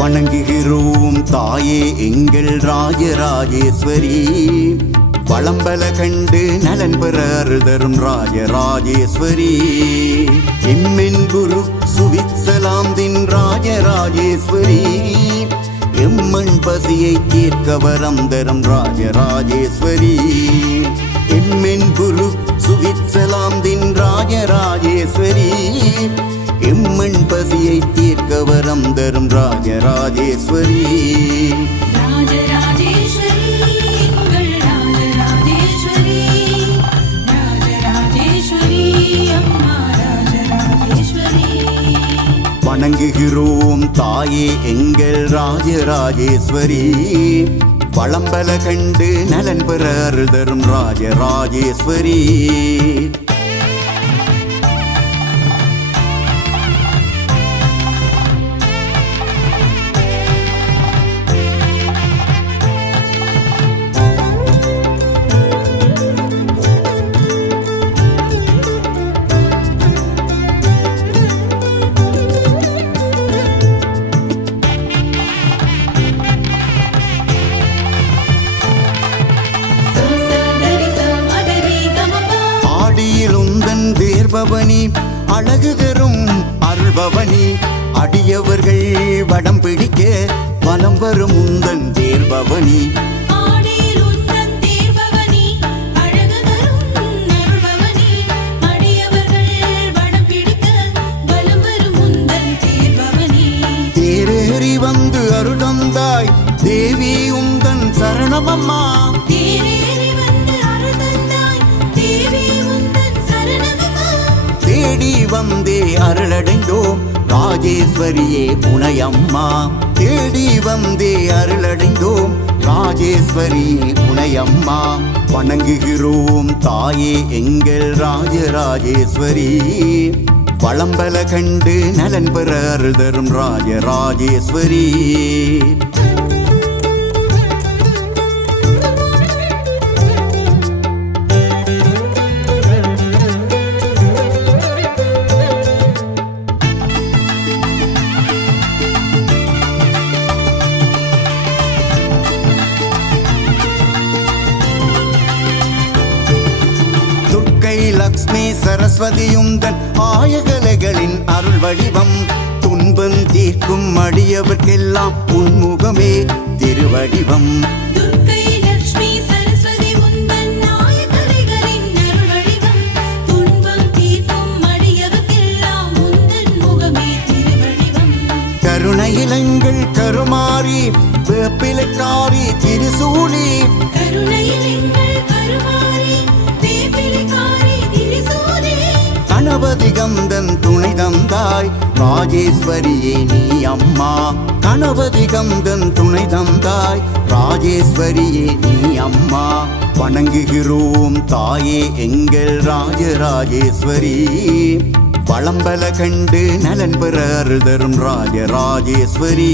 வணங்குகிறோம் தாயே எங்கள் ராஜராஜேஸ்வரி. வளம்பல கண்டு நலன் பெற அருள்தரும் ராஜராஜேஸ்வரி. எம்மென் குரு சுவித்சலாம் தின் ராஜராஜேஸ்வரி. எம்மண் பசியை தீர்க்க வரம் தரும் ராஜராஜேஸ்வரி. எம்மென் குரு சுவித்சலாம் தின் ராஜராஜேஸ்வரி. எம்மண் பசியை தீர்க்க வரம் தரும் ராஜராஜேஸ்வரி. வணங்குகிறோம் தாயே எங்கள் ராஜராஜேஸ்வரி. வளம்பல கண்டு நலன் பெற அருள்தரும் ராஜராஜேஸ்வரி. தேர்பவனி அழகு தரும் அருள்பவனி. அடியவர்கள் வடம் பிடிக்க வலம் வரும் உந்தன் தேர்பவனி. தேரேறி வந்து அருளந்தாய் தேவி உந்தன் சரணமம்மா. தேடி வந்தே அருளடைந்தோம் ராஜேஸ்வரியே உனையம்மா. தேடி வந்தே அருளடைந்தோம் ராஜேஸ்வரியே உனையம்மா. வணங்குகிறோம் தாயே எங்கள் ராஜராஜேஸ்வரி. வளம்பல கண்டு நலன் பெற அருள்தரும் ராஜராஜேஸ்வரி. லக்ஷ்மி சரஸ்வதியுந்தன் ஆயகலைகளின் அருள் வடிவம். துன்பம் தீர்க்கும் அடியவர்க்கெல்லாம் உன்முகமே திருவடிவம். கருணையிலங்கள் கருமாறி வேப்பிலைக்காரி திருசூலி. கணபதி கந்தன் துணை தந்தாய் ராஜேஸ்வரியே நீ அம்மா. கணபதி கந்தன் துணை தந்தாய் ராஜேஸ்வரியே நீ அம்மா. வணங்குகிறோம் தாயே எங்கள் ராஜராஜேஸ்வரி. வளம்பல கண்டு நலன் பெற அருள்தரும் ராஜராஜேஸ்வரி.